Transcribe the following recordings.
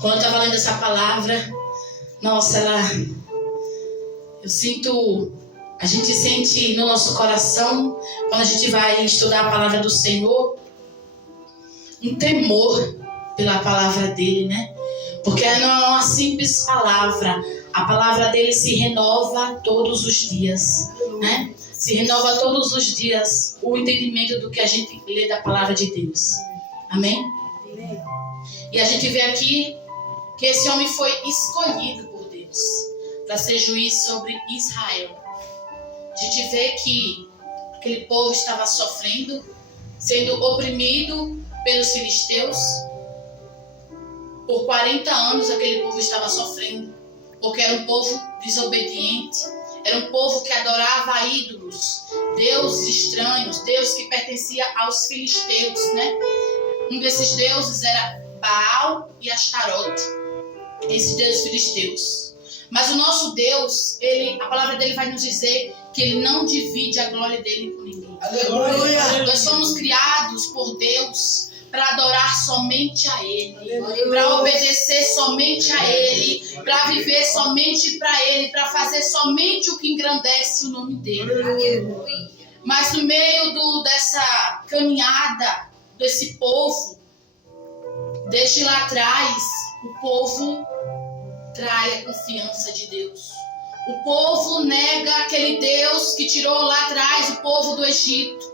Quando eu estava lendo essa palavra, nossa, a gente sente no nosso coração, quando a gente vai estudar a palavra do Senhor, um temor pela palavra dele, né? Porque não é uma simples palavra. A palavra dele se renova todos os dias, né? Se renova todos os dias o entendimento do que a gente lê da palavra de Deus. Amém? E a gente vê aqui que esse homem foi escolhido por Deus para ser juiz sobre Israel. A gente vê que aquele povo estava sofrendo, sendo oprimido pelos filisteus. Por 40 anos aquele povo estava sofrendo, porque era um povo desobediente, era um povo que adorava ídolos, deuses estranhos, deuses que pertenciam aos filisteus, né? Um desses deuses era Baal e Astarote, esses deuses filisteus. Mas o nosso Deus, a palavra dele vai nos dizer que ele não divide a glória dele com ninguém. Aleluia. Nós somos criados por Deus para adorar somente a Ele, para obedecer somente a Ele, para viver somente para Ele, para fazer somente o que engrandece o nome dele. Mas no meio dessa caminhada desse povo, desde lá atrás, o povo trai a confiança de Deus. O povo nega aquele Deus que tirou lá atrás o povo do Egito.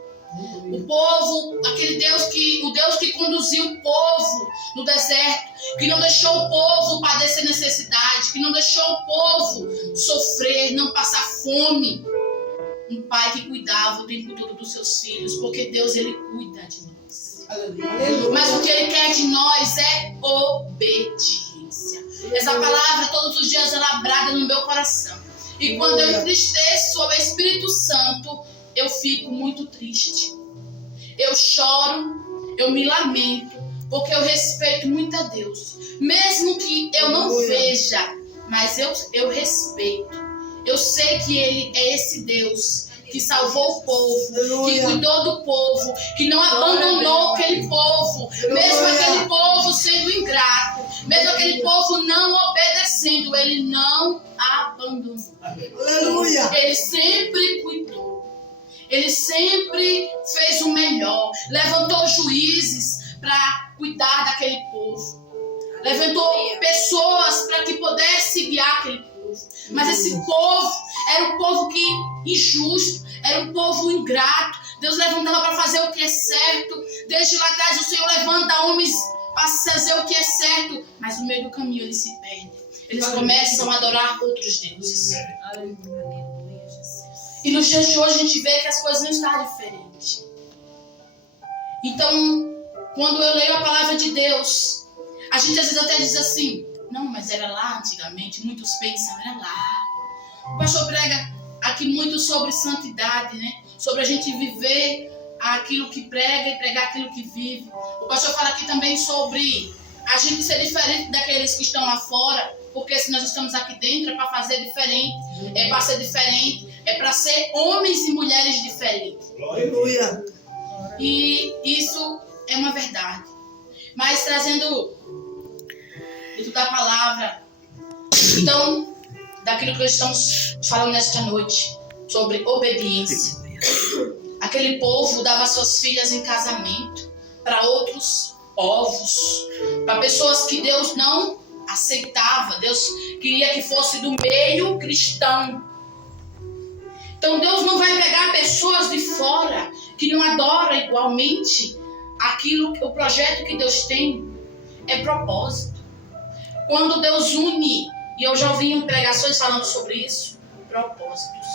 O povo, o Deus que conduziu o povo no deserto, que não deixou o povo padecer necessidade, que não deixou o povo sofrer, não passar fome. Um pai que cuidava o tempo todo dos seus filhos, porque Deus, ele cuida de nós. Mas o que ele quer de nós é obediência. Essa palavra todos os dias ela brada no meu coração. E quando eu entristeço o Espírito Santo, eu fico muito triste. Eu choro, eu me lamento, porque eu respeito muito a Deus. Mesmo que eu não veja, mas eu respeito. Eu sei que Ele é esse Deus que salvou o povo, que cuidou do povo, que não abandonou aquele povo, mesmo aquele povo sendo ingrato, mesmo aquele povo não obedecendo, Ele não abandonou. Aleluia. Ele sempre cuidou. Ele sempre fez o melhor. Levantou juízes para cuidar daquele povo. Levantou pessoas para que pudesse guiar aquele povo. Mas esse povo era um povo injusto, era um povo ingrato. Deus levantava para fazer o que é certo. Desde lá atrás o Senhor levanta homens para fazer o que é certo. Mas no meio do caminho eles se perdem. Eles começam a adorar outros deuses. E nos dias de hoje a gente vê que as coisas não estão diferentes. Então, quando eu leio a palavra de Deus, a gente às vezes até diz assim, não, mas era lá antigamente, muitos pensam, era lá. O pastor prega aqui muito sobre santidade, né? Sobre a gente viver aquilo que prega e pregar aquilo que vive. O pastor fala aqui também sobre a gente ser diferente daqueles que estão lá fora, porque se nós estamos aqui dentro é para fazer diferente, é para ser diferente, é para ser homens e mulheres diferentes. Aleluia. E isso é uma verdade. Mas trazendo isso da palavra, então, daquilo que nós estamos falando nesta noite, sobre obediência. Aquele povo dava suas filhas em casamento para outros povos, para pessoas que Deus não aceitava. Deus queria que fosse do meio cristão. Então Deus não vai pegar pessoas de fora que não adoram igualmente aquilo, o projeto que Deus tem é propósito. Quando Deus une, e eu já ouvi em pregações falando sobre isso, propósitos.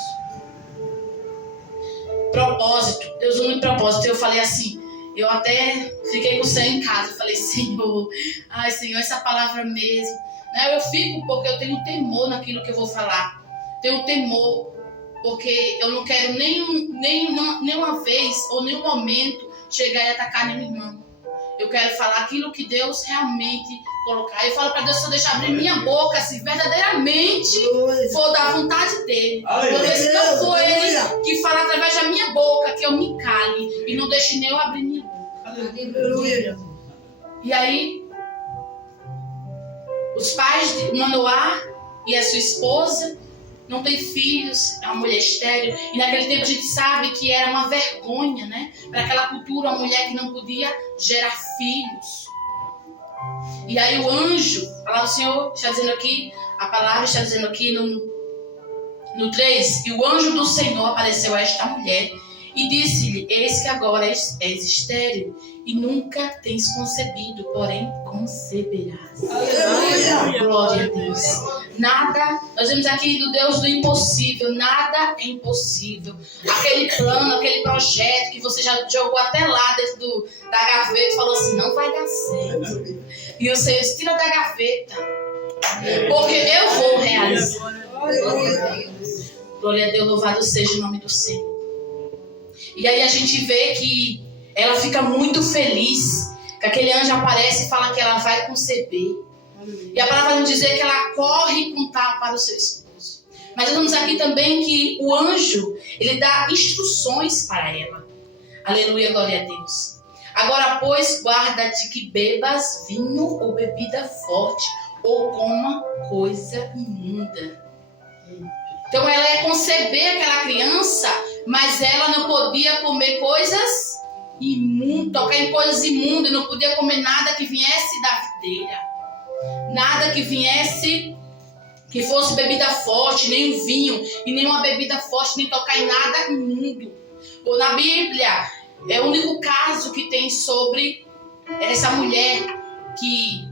Propósito, Deus une propósito. Eu falei assim, eu até fiquei com o Senhor em casa. Eu falei, Senhor, essa palavra mesmo. Eu fico porque eu tenho temor naquilo que eu vou falar. Tenho temor, porque eu não quero nenhuma vez ou nenhum momento chegar e atacar nenhum irmão. Eu quero falar aquilo que Deus realmente colocar. Eu falo para Deus, se eu deixar abrir minha boca, se verdadeiramente for da vontade dele. Porque se não for ele que fala através da minha boca, que eu me cale e não deixe nem eu abrir minha boca. Aleluia. E aí, Os pais de Manoá e a sua esposa não têm filhos, é uma mulher estéril. E naquele tempo a gente sabe que era uma vergonha, né? Para aquela cultura, uma mulher que não podia gerar filhos. E aí o anjo, a palavra do Senhor está dizendo aqui, a palavra está dizendo aqui no 3, e o anjo do Senhor apareceu a esta mulher e disse-lhe: eis que agora és estéril e nunca tens concebido, porém conceberás. Aleluia. Glória a Deus. Nada, nós vemos aqui do Deus do impossível, nada é impossível. Aquele plano, aquele projeto que você já jogou até lá dentro da gaveta e falou assim: não vai dar certo. E o Senhor diz: tira da gaveta, porque eu vou realizar. Glória a Deus, louvado seja o nome do Senhor. E aí a gente vê que ela fica muito feliz, que aquele anjo aparece e fala que ela vai conceber. E a palavra vai nos dizer que ela corre contar para o seu esposo. Mas nós vemos aqui também que o anjo, ele dá instruções para ela. Aleluia, glória a Deus. Agora, pois, guarda-te que bebas vinho ou bebida forte, ou coma coisa imunda. Então ela ia conceber aquela criança, mas ela não podia comer coisas imundas, tocar em coisas imundas, não podia comer nada que viesse da videira. Nada que viesse, que fosse bebida forte, nem um vinho, e nem uma bebida forte, nem tocar em nada imundo. Ou na Bíblia, é o único caso que tem sobre essa mulher que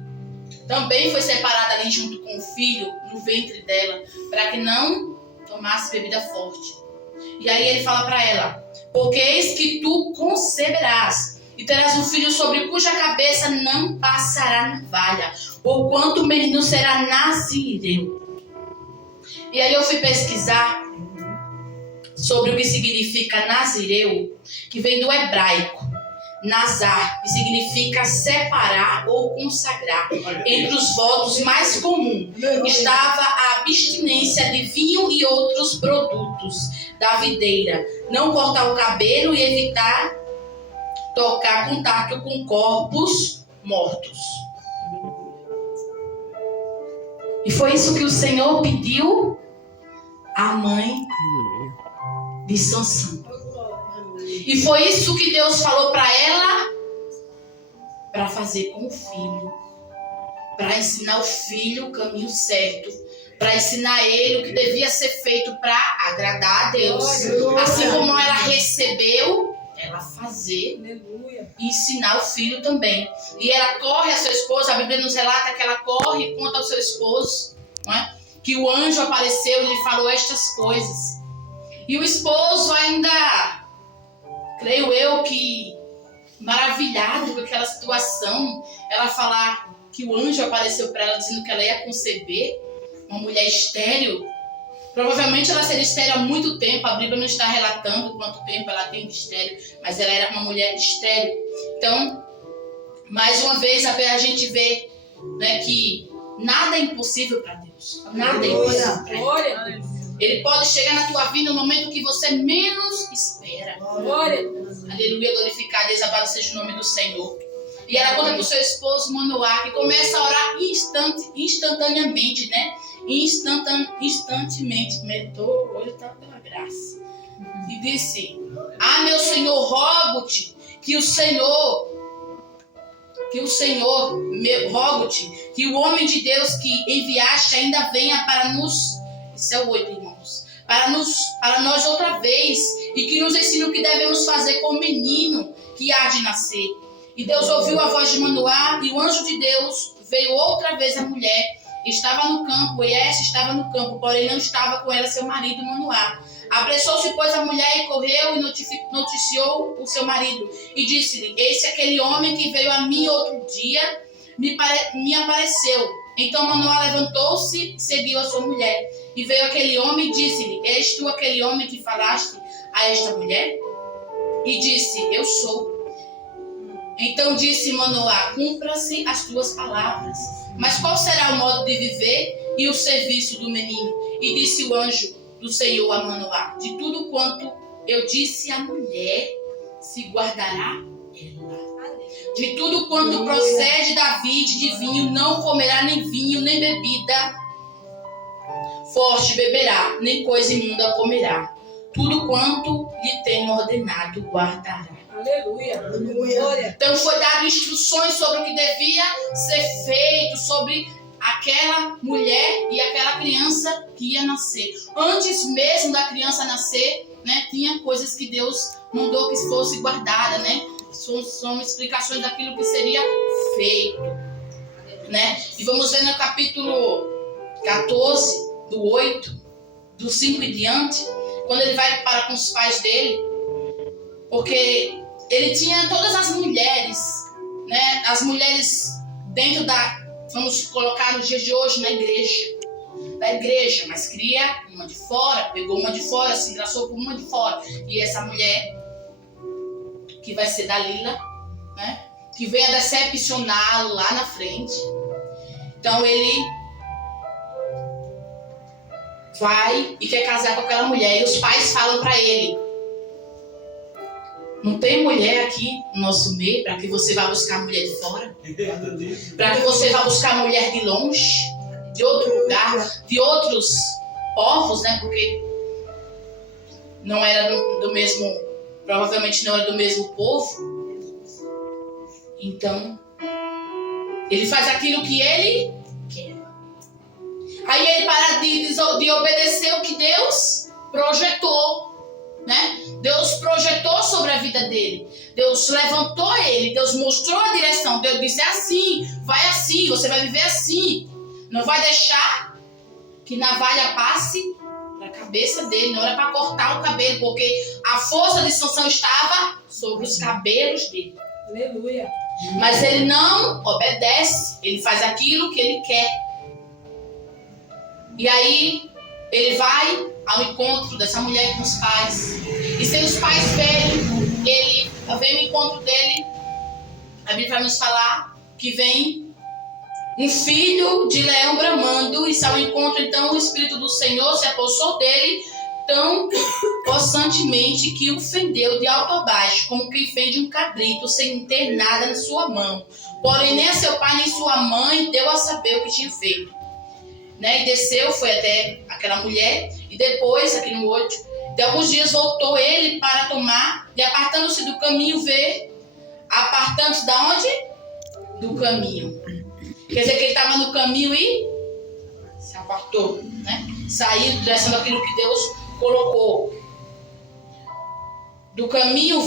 também foi separada ali junto com o filho no ventre dela, para que não tomasse bebida forte. E aí ele fala para ela: porque eis que tu conceberás e terás um filho sobre cuja cabeça não passará navalha, porquanto o menino será nazireu. E aí eu fui pesquisar sobre o que significa nazireu, que vem do hebraico nazar, que significa separar ou consagrar. Entre os votos mais comuns estava a abstinência de vinho e outros produtos da videira, não cortar o cabelo e evitar tocar contato com corpos mortos. E foi isso que o Senhor pediu à mãe de Sansão. E foi isso que Deus falou para ela para fazer com o filho, para ensinar o filho o caminho certo, para ensinar ele o que devia ser feito para agradar a Deus. Assim como ela recebeu, ela fazer e ensinar o filho também. E ela corre a seu esposo, a Bíblia nos relata que ela corre e conta ao seu esposo, não é? Que o anjo apareceu e lhe falou estas coisas. E o esposo ainda, creio eu, que maravilhado com aquela situação, ela falar que o anjo apareceu para ela dizendo que ela ia conceber uma mulher estéril. Provavelmente ela seria estéril há muito tempo, a Bíblia não está relatando quanto tempo ela tem de estéril, mas ela era uma mulher estéril. Então, mais uma vez a gente vê, né, que nada é impossível para Deus. Nada é impossível para Deus. Ele pode chegar na tua vida no momento que você menos espera. Aleluia, glorificado e exaltado seja o nome do Senhor. E ela conta para o seu esposo Manoá, que começa a orar instantaneamente, né? Instantemente. Hoje está pela graça. E disse: ah, meu Senhor, rogo-te que o homem de Deus que enviaste ainda venha para nos... Isso é o 8, irmãos. Para nós outra vez, e que nos ensine o que devemos fazer com o menino que há de nascer. E Deus ouviu a voz de Manoá, e o anjo de Deus veio outra vez à mulher. Estava no campo, e esta estava no campo, porém não estava com ela seu marido Manoá. Apressou-se, pois, a mulher e correu e noticiou o seu marido. E disse-lhe: eis aquele homem que veio a mim outro dia, me apareceu. Então Manoá levantou-se e seguiu a sua mulher. E veio aquele homem e disse-lhe: és tu aquele homem que falaste a esta mulher? E disse: eu sou. Então disse Manoá: cumpra-se as tuas palavras. Mas qual será o modo de viver e o serviço do menino? E disse o anjo do Senhor a Manoá: de tudo quanto eu disse à mulher, se guardará ela. De tudo quanto procede da vide de vinho, não comerá nem vinho, nem bebida forte beberá, nem coisa imunda comerá. Tudo quanto lhe tenho ordenado, guardará. Aleluia. Aleluia. Então foi dado instruções sobre o que devia ser feito, sobre aquela mulher e aquela criança que ia nascer. Antes mesmo da criança nascer, né, tinha coisas que Deus mandou que fosse guardada, né? São explicações daquilo que seria feito, né? E vamos ver no capítulo 14, do 8, do 5 e diante, quando ele vai para com os pais dele, porque ele tinha todas as mulheres, né? As mulheres dentro da, vamos colocar nos dias de hoje, da igreja, mas cria uma de fora, pegou uma de fora, se engraçou com uma de fora. E essa mulher, que vai ser Dalila, né? Que vem a decepcioná-lo lá na frente. Então ele vai e quer casar com aquela mulher. E os pais falam para ele: não tem mulher aqui no nosso meio para que você vá buscar mulher de fora? Para que você vá buscar mulher de longe, de outro lugar, de outros povos, né? Porque não era do mesmo, provavelmente não era do mesmo povo. Então, ele faz aquilo que ele quer. Aí ele para de obedecer o que Deus projetou, né? Deus projetou sobre a vida dele. Deus levantou ele, Deus mostrou a direção. Deus disse: é assim, vai assim, você vai viver assim. Não vai deixar que navalha passe na cabeça dele. Não era para cortar o cabelo, porque a força de Sansão estava sobre os cabelos dele. Aleluia. Mas ele não obedece, ele faz aquilo que ele quer. E aí ele vai ao encontro dessa mulher com os pais. E sem os pais verem, ele vem ao encontro dele. A Bíblia vai nos falar que vem um filho de leão bramando, e ao encontro então o Espírito do Senhor se apossou dele tão possantemente que o fendeu de alto a baixo, como quem fende um cabrito sem ter nada na sua mão. Porém nem a seu pai nem sua mãe deu a saber o que tinha feito, né? E desceu, foi até aquela mulher, e depois, aqui no 8, de alguns dias voltou ele para tomar, e apartando-se do caminho, apartando-se da onde? Do caminho. Quer dizer que ele estava no caminho e se apartou, né? Saiu, direção daquilo que Deus colocou. Do caminho a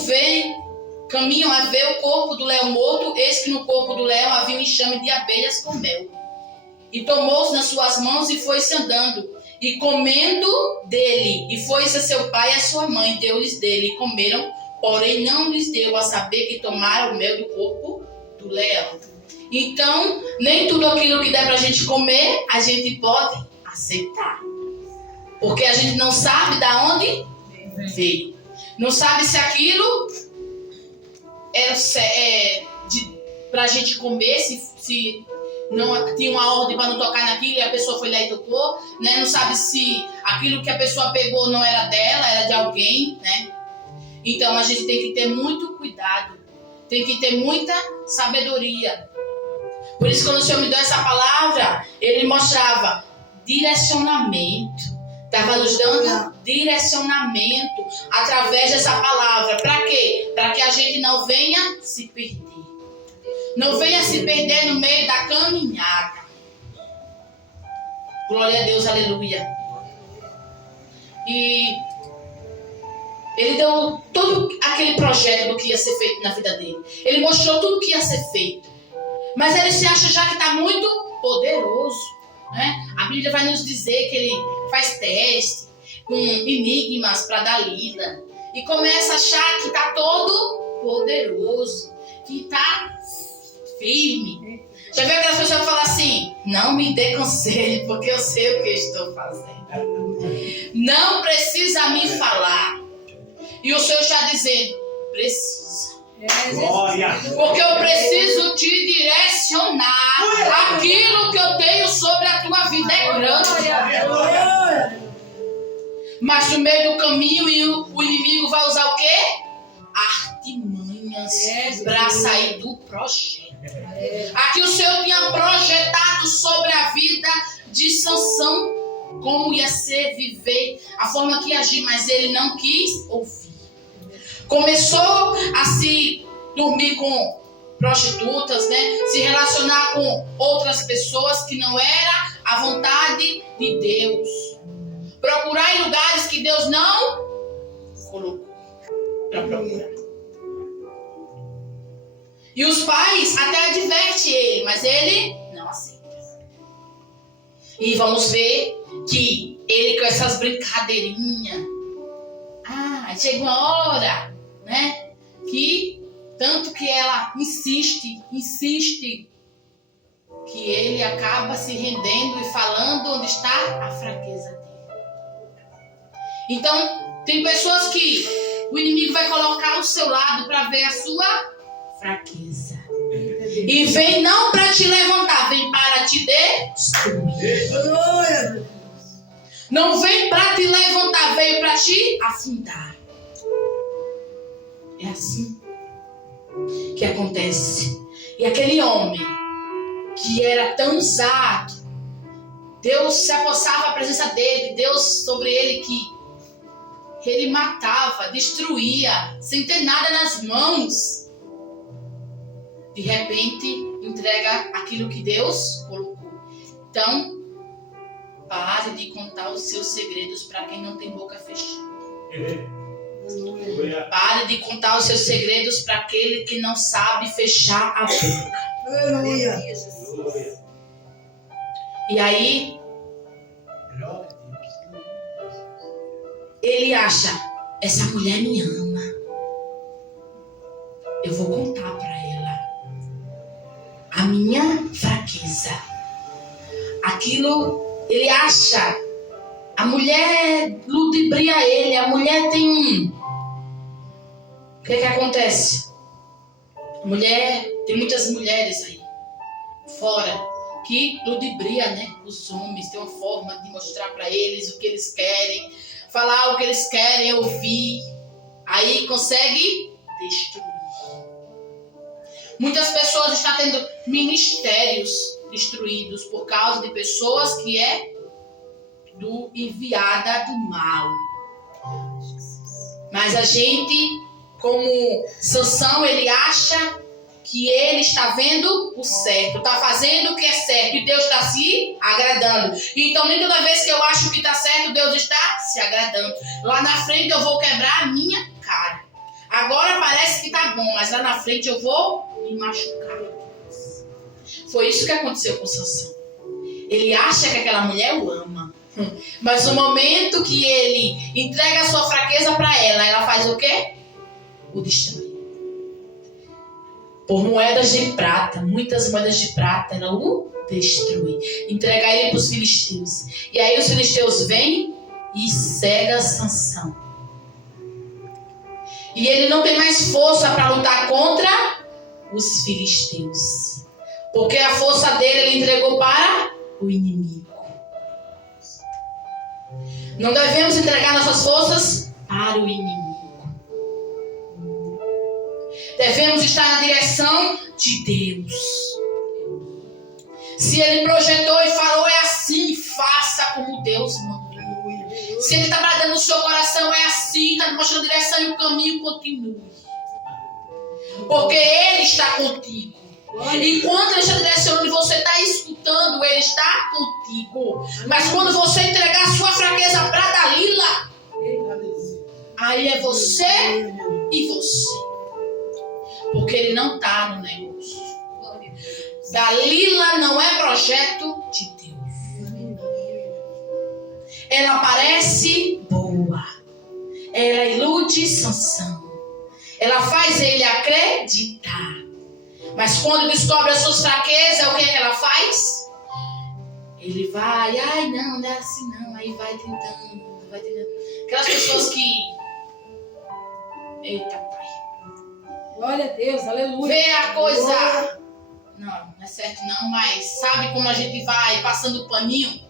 ver o corpo do leão morto, eis que no corpo do leão havia um enxame de abelhas com mel. E tomou-os nas suas mãos e foi-se andando, e comendo dele, e foi-se a seu pai e a sua mãe, deu-lhes dele, e comeram, porém não lhes deu a saber que tomaram o mel do corpo do leão. Então, nem tudo aquilo que der pra gente comer, a gente pode aceitar. Porque a gente não sabe de onde veio. Não sabe se aquilo é pra gente comer, se não tinha uma ordem para não tocar naquilo e a pessoa foi lá e tocou, né? Não sabe se aquilo que a pessoa pegou não era dela, era de alguém, né? Então a gente tem que ter muito cuidado, tem que ter muita sabedoria. Por isso, quando o Senhor me deu essa palavra, Ele mostrava direcionamento. Estava nos dando direcionamento através dessa palavra. Para quê? Para que a gente não venha se perder. Não venha se perder no meio da caminhada. Glória a Deus, aleluia. E Ele deu todo aquele projeto do que ia ser feito na vida dele. Ele mostrou tudo o que ia ser feito. Mas ele se acha já que está muito poderoso, né? A Bíblia vai nos dizer que ele faz teste com enigmas para Dalila. E começa a achar que está todo poderoso, que está firme. Já viu aquelas pessoas que falam assim: não me dê conselho, porque eu sei o que estou fazendo. Não precisa me falar. E o Senhor está dizendo: precisa. Glória. Porque eu preciso te direcionar. Aquilo que eu tenho sobre a tua vida é grande. Mas no meio do caminho o inimigo vai usar o quê? Artimanhas semanas para sair do projeto. Aqui o Senhor tinha projetado sobre a vida de Sansão como ia ser, viver, a forma que ia agir, mas ele não quis ouvir. Começou a se dormir com prostitutas, né? Se relacionar com outras pessoas que não era a vontade de Deus. Procurar em lugares que Deus não colocou para procurar. E os pais até advertem ele, mas ele não aceita. E vamos ver que ele com essas brincadeirinhas, chega uma hora, né? Que tanto que ela insiste, que ele acaba se rendendo e falando onde está a fraqueza dele. Então, tem pessoas que o inimigo vai colocar ao seu lado para ver a sua fraqueza. E vem não para te levantar, vem para te destruir. Não vem para te levantar, veio para te afundar. É assim que acontece. E aquele homem que era tão usado, Deus se apossava a presença dele, Deus sobre ele, que ele matava, destruía, sem ter nada nas mãos. De repente, entrega aquilo que Deus colocou. Então, pare de contar os seus segredos para quem não tem boca fechada. Pare de contar os seus segredos para aquele que não sabe fechar a boca. Aleluia. E aí, ele acha, essa mulher me ama. Eu vou contar para ela a minha fraqueza. Aquilo, ele acha, a mulher ludibria ele, a mulher tem o que acontece? A mulher, tem muitas mulheres aí fora que ludibria, né? Os homens têm uma forma de mostrar para eles o que eles querem, falar o que eles querem ouvir, aí consegue destruir. Muitas pessoas estão tendo ministérios destruídos por causa de pessoas que é do enviada do mal. Mas a gente, como Sansão, ele acha que ele está vendo o certo, está fazendo o que é certo e Deus está se agradando. Então, nem toda vez que eu acho que está certo, Deus está se agradando. Lá na frente eu vou quebrar a minha cara. Agora parece que está bom, mas lá na frente eu vou me machucar. Foi isso que aconteceu com Sansão. Ele acha que aquela mulher o ama. Mas no momento que ele entrega a sua fraqueza para ela, ela faz o quê? O destrói. Por moedas de prata, muitas moedas de prata, ela o destrui. Entrega ele para os filisteus. E aí os filisteus vêm e cegam Sansão. E ele não tem mais força para lutar contra os filisteus. Porque a força dele ele entregou para o inimigo. Não devemos entregar nossas forças para o inimigo. Devemos estar na direção de Deus. Se ele projetou e falou, é assim, faça como Deus mandou. Se ele está bradando no seu coração, é assim, está mostrando a direção e o caminho, continue. Porque ele está contigo. Enquanto ele está direcionando e você está escutando, ele está contigo. Mas quando você entregar a sua fraqueza para Dalila, aí é você e você. Porque ele não está no negócio. Dalila não é projeto de Deus. Ela parece boa. Ela ilude Sansão. Ela faz ele acreditar. Mas quando descobre as suas fraquezas, o que é que ela faz? Ele vai, não é assim não. Aí vai tentando. Aquelas pessoas que... Eita, pai. Glória a Deus, aleluia. Vê a coisa... Não é certo não, mas sabe como a gente vai passando o paninho?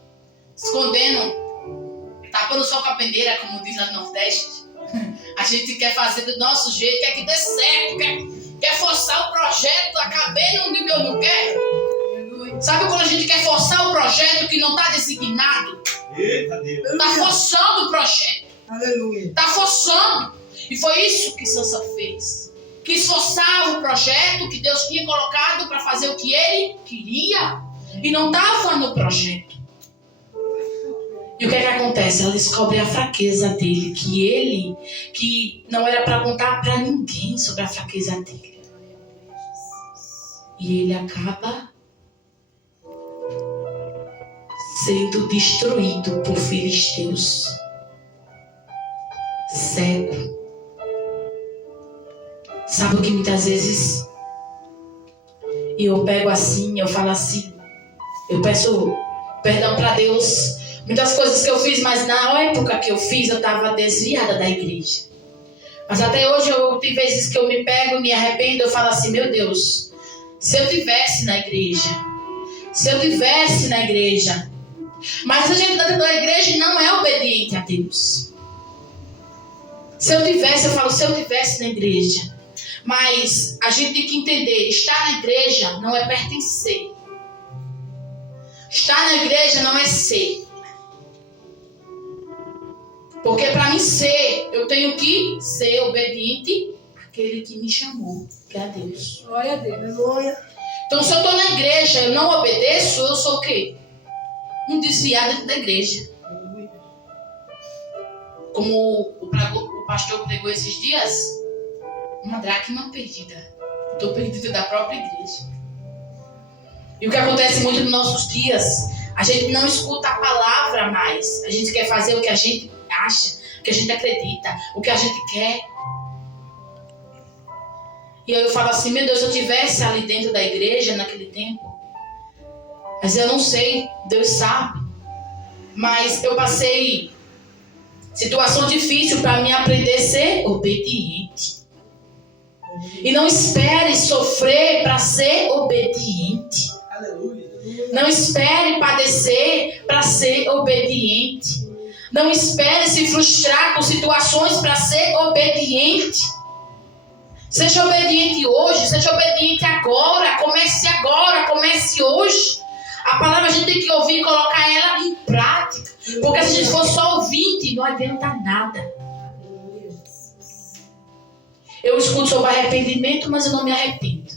Escondendo, tapando só com a peneira, como diz lá no Nordeste. A gente quer fazer do nosso jeito, quer que dê certo, quer forçar o projeto, acabei onde eu não quero. Sabe quando a gente quer forçar o projeto que não está designado? Está forçando o projeto. Aleluia. Está forçando. E foi isso que Sansa fez. Quis forçar o projeto que Deus tinha colocado para fazer o que ele queria. E não estava no projeto. E o que é que acontece? Ela descobre a fraqueza dele. Que não era para contar para ninguém sobre a fraqueza dele. E ele acaba sendo destruído por filisteus. Cego. Sabe o que muitas vezes eu pego assim, eu falo assim, eu peço perdão para Deus, muitas coisas que eu fiz, mas na época que eu fiz, eu estava desviada da igreja. Mas até hoje, tem vezes que eu me pego, me arrependo, eu falo assim, meu Deus, se eu tivesse na igreja, mas a gente dentro da igreja não é obediente a Deus. Se eu tivesse na igreja, mas a gente tem que entender, estar na igreja não é pertencer. Estar na igreja não é ser. Porque para mim ser, eu tenho que ser obediente àquele que me chamou, que é a Deus. Glória a Deus. Glória. Então se eu estou na igreja e eu não obedeço, eu sou o quê? Um desviado dentro da igreja. Como o pastor pregou esses dias, uma dracma perdida. Estou perdida da própria igreja. E o que acontece muito nos nossos dias, a gente não escuta a palavra mais. A gente quer fazer o que a gente acha, o que a gente acredita, o que a gente quer. E aí eu falo assim, meu Deus, se eu estivesse ali dentro da igreja naquele tempo, mas eu não sei, Deus sabe. Mas eu passei situação difícil para mim aprender a ser obediente. E não espere sofrer para ser obediente. Aleluia. Não espere padecer para ser obediente. Não espere se frustrar com situações para ser obediente. Seja obediente hoje, seja obediente agora. Comece hoje. A palavra a gente tem que ouvir e colocar ela em prática. Porque se a gente for só ouvinte, não adianta nada. Eu escuto sobre arrependimento, mas eu não me arrependo.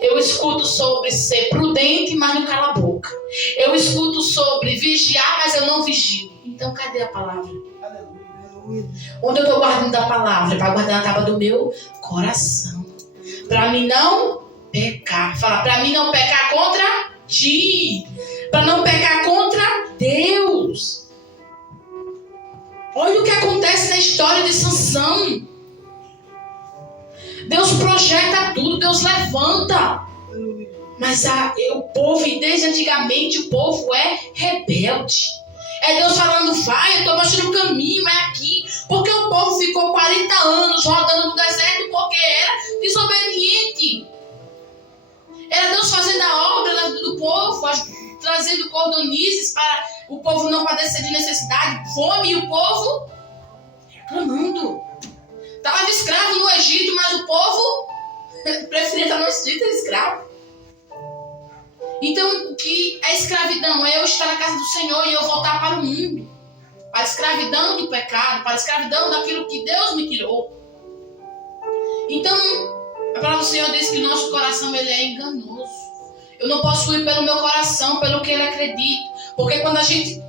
Eu escuto sobre ser prudente, mas não cala a boca. Eu escuto sobre vigiar, mas eu não vigio. Então cadê a palavra? Onde eu estou guardando a palavra? Para guardar na tábua do meu coração. Para mim não pecar. Fala, para mim não pecar contra ti. Para não pecar contra Deus. Olha o que acontece na história de Sansão. Deus projeta tudo, Deus levanta. Mas o povo, e desde antigamente, o povo é rebelde. É Deus falando, vai, eu estou mostrando o caminho, é aqui. Porque o povo ficou 40 anos rodando no deserto porque era desobediente. Era Deus fazendo a obra do povo, trazendo cordonizes para o povo não padecer de necessidade, fome, e o povo reclamando. Estava escravo no Egito, mas o povo preferia estar no Egito escravo. Então, o que é escravidão? É eu estar na casa do Senhor e eu voltar para o mundo. Para a escravidão do pecado, para a escravidão daquilo que Deus me tirou. Então, a palavra do Senhor diz que o nosso coração ele é enganoso. Eu não posso ir pelo meu coração, pelo que ele acredita. Porque quando a gente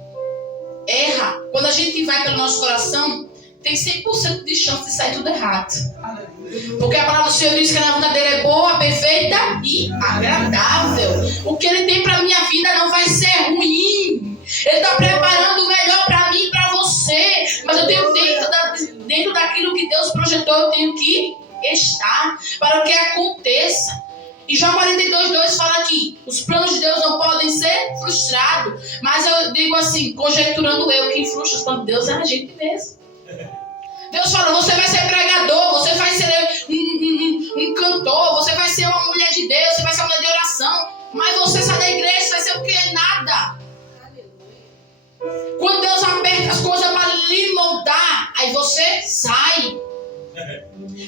erra, quando a gente vai pelo nosso coração, tem 100% de chance de sair tudo errado. Porque a palavra do Senhor diz que a vontade dele é boa, perfeita e agradável. O que ele tem para a minha vida não vai ser ruim. Ele está preparando o melhor para mim e para você. Mas eu tenho dentro daquilo que Deus projetou, eu tenho que estar para que aconteça. E Jó 42:2 fala aqui, os planos de Deus não podem ser frustrados. Mas eu digo assim, conjecturando eu, quem frustra os planos de Deus é a gente mesmo. Deus fala, você vai ser pregador, você vai ser um cantor, você vai ser uma mulher de Deus, você vai ser uma mulher de oração. Mas você sai da igreja, você vai ser o quê? Nada. Quando Deus aperta as coisas para lhe moldar, aí você sai.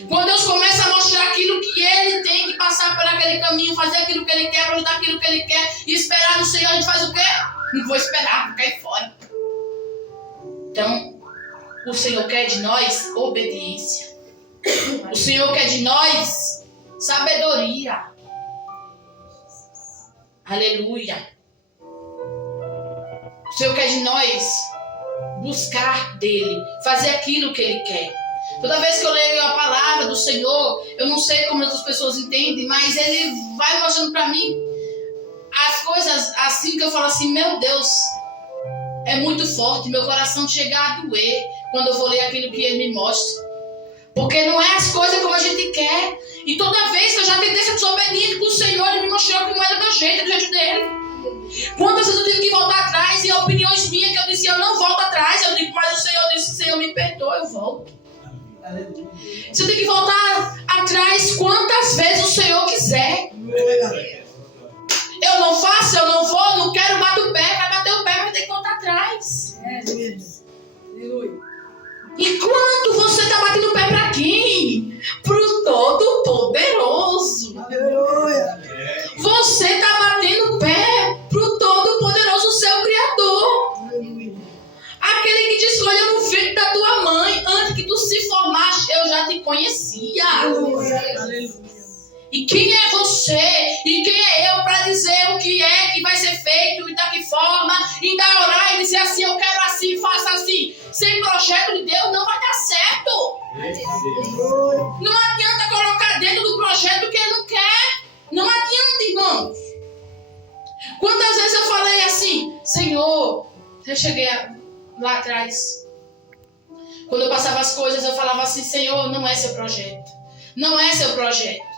Quando Deus começa a mostrar aquilo que Ele tem passar por aquele caminho, fazer aquilo que Ele quer, para ajudar aquilo que Ele quer, e esperar no Senhor, a gente faz o quê? Não vou esperar, vou cair fora. Então, o Senhor quer de nós obediência. O Senhor quer de nós sabedoria. Aleluia. O Senhor quer de nós buscar dele, fazer aquilo que Ele quer. Toda vez que eu leio a palavra do Senhor, eu não sei como as pessoas entendem, mas Ele vai mostrando para mim as coisas assim que eu falo assim, meu Deus, é muito forte, meu coração chega a doer quando eu vou ler aquilo que Ele me mostra. Porque não é as coisas como a gente quer. E toda vez que eu já tentei ser desobediente com o Senhor, Ele me mostrou que não era do meu jeito, é do jeito dele. Quantas vezes eu tive que voltar atrás, e opiniões minhas que eu disse, eu não volto atrás, eu digo, mas o Senhor disse, Senhor, me perdoa, eu volto. Você tem que voltar atrás quantas vezes o Senhor quiser. Eu não faço, eu não vou, não quero, bater o pé, vai bater o pé, vai ter que voltar atrás. Enquanto você está batendo o pé para quem? Para o Todo-Poderoso. Você está batendo o pé para o Todo-Poderoso, o seu Criador. Aquele que te escolheu no ventre da tua mãe, antes que tu se formaste, eu já te conhecia. E quem é você? E quem é eu para dizer o que é que vai ser feito e da que forma? E ainda orar e dizer assim, eu quero assim, faça assim. Sem projeto de Deus não vai dar certo. Não adianta colocar dentro do projeto que Ele não quer. Não adianta, irmãos. Quantas vezes eu falei assim, Senhor, eu cheguei lá atrás. Quando eu passava as coisas, eu falava assim, Senhor, não é seu projeto. Não é seu projeto.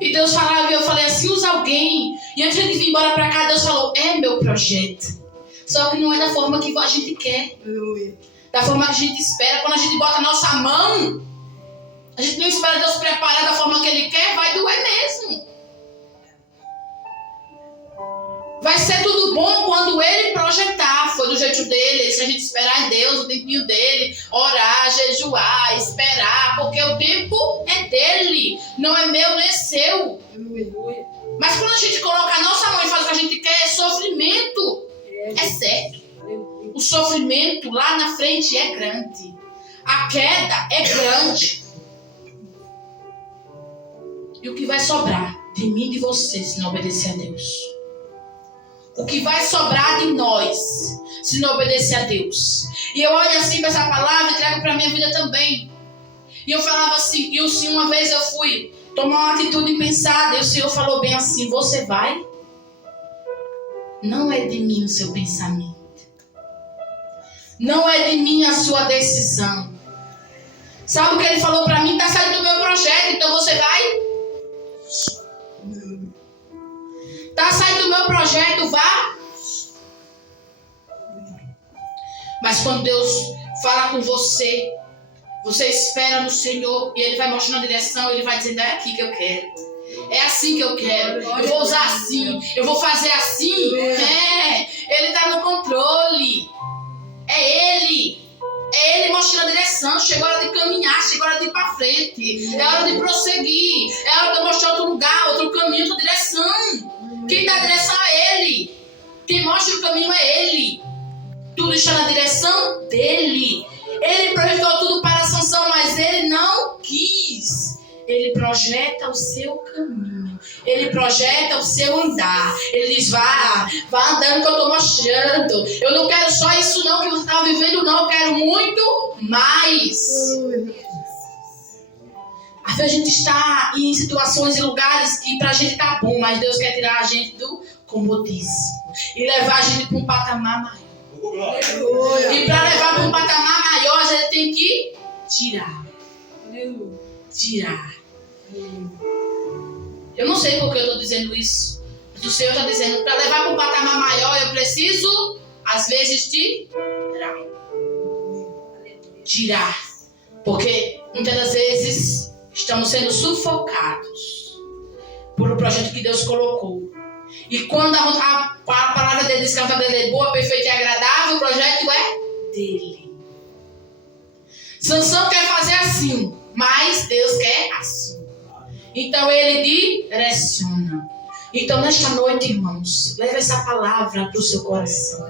E Deus falava, e eu falei assim, usa alguém. E antes de vir embora pra cá, Deus falou, é meu projeto. Só que não é da forma que a gente quer. Da forma que a gente espera. Quando a gente bota a nossa mão, a gente não espera Deus preparar da forma que Ele quer, vai doer mesmo. Vai ser tudo bom quando Ele projetar. Foi do jeito dele. Se a gente esperar em Deus, o tempinho dele, orar, jejuar, esperar. Porque o tempo é dele. Não é meu, nem é seu. Mas quando a gente coloca a nossa mão e faz o que a gente quer, é sofrimento. É certo. O sofrimento lá na frente é grande. A queda é grande. E o que vai sobrar de mim e de você se não obedecer a Deus? O que vai sobrar de nós se não obedecer a Deus? E eu olho assim para essa palavra e trago para a minha vida também. E eu falava assim, e o Senhor, uma vez eu fui tomar uma atitude pensada, e o Senhor falou bem assim, você vai? Não é de mim o seu pensamento. Não é de mim a sua decisão. Sabe o que Ele falou para mim? Está saindo do meu projeto, então você vai? Está saindo do meu projeto, vá. Mas quando Deus fala com você, você espera no Senhor e Ele vai mostrando a direção, Ele vai dizendo, é aqui que eu quero. É assim que eu quero. Eu vou usar assim. Eu vou fazer assim. Ele está no controle. É Ele. É Ele mostrando a direção. Chegou a hora de caminhar. Chegou a hora de ir para frente. É hora de prosseguir. É hora de mostrar outro lugar, outro caminho, outra direção. Quem dá a direção é Ele. Quem mostra o caminho é Ele. Tudo está na direção dEle. Ele projetou tudo para a Sansão, mas ele não quis. Ele projeta o seu caminho. Ele projeta o seu andar. Ele diz, vá andando que eu estou mostrando. Eu não quero só isso não que você está vivendo, não. Eu quero muito mais. Às vezes a gente está em situações e lugares que pra gente tá bom, mas Deus quer tirar a gente do comodismo e levar a gente para um patamar maior. E para levar para um patamar maior, a gente tem que tirar. Eu não sei por que eu estou dizendo isso, mas o Senhor está dizendo, para levar para um patamar maior, eu preciso, às vezes, tirar. Porque muitas das vezes estamos sendo sufocados por um projeto que Deus colocou. E quando a palavra dele diz que a vontade dele é boa, perfeita e agradável, o projeto é dele. Sansão quer fazer assim, mas Deus quer assim. Então ele direciona. Então nesta noite, irmãos, leve essa palavra para o seu coração.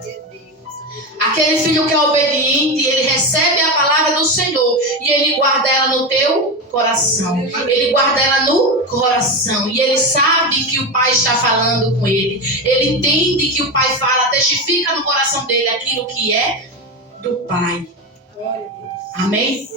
Aquele filho que é obediente, ele recebe a palavra do Senhor e ele guarda ela no teu coração. Ele guarda ela no coração e ele sabe que o Pai está falando com ele. Ele entende que o Pai fala, testifica no coração dele aquilo que é do Pai. Amém?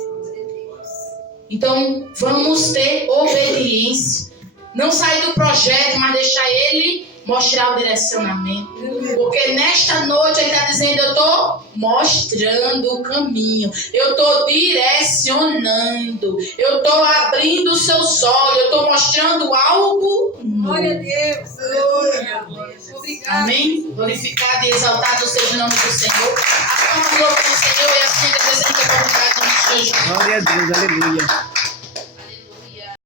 Então vamos ter obediência. Não sair do projeto, mas deixar ele mostrar o direcionamento. Porque nesta noite ele está dizendo, eu estou mostrando o caminho. Eu estou direcionando. Eu estou abrindo os seus olhos. Eu estou mostrando algo novo. Glória a Deus. Aleluia. Obrigado. Amém? Glorificado e exaltado seja o nome do Senhor. A glória do Senhor e assim agradecendo a oportunidade de nos hoje. Glória a Deus, aleluia.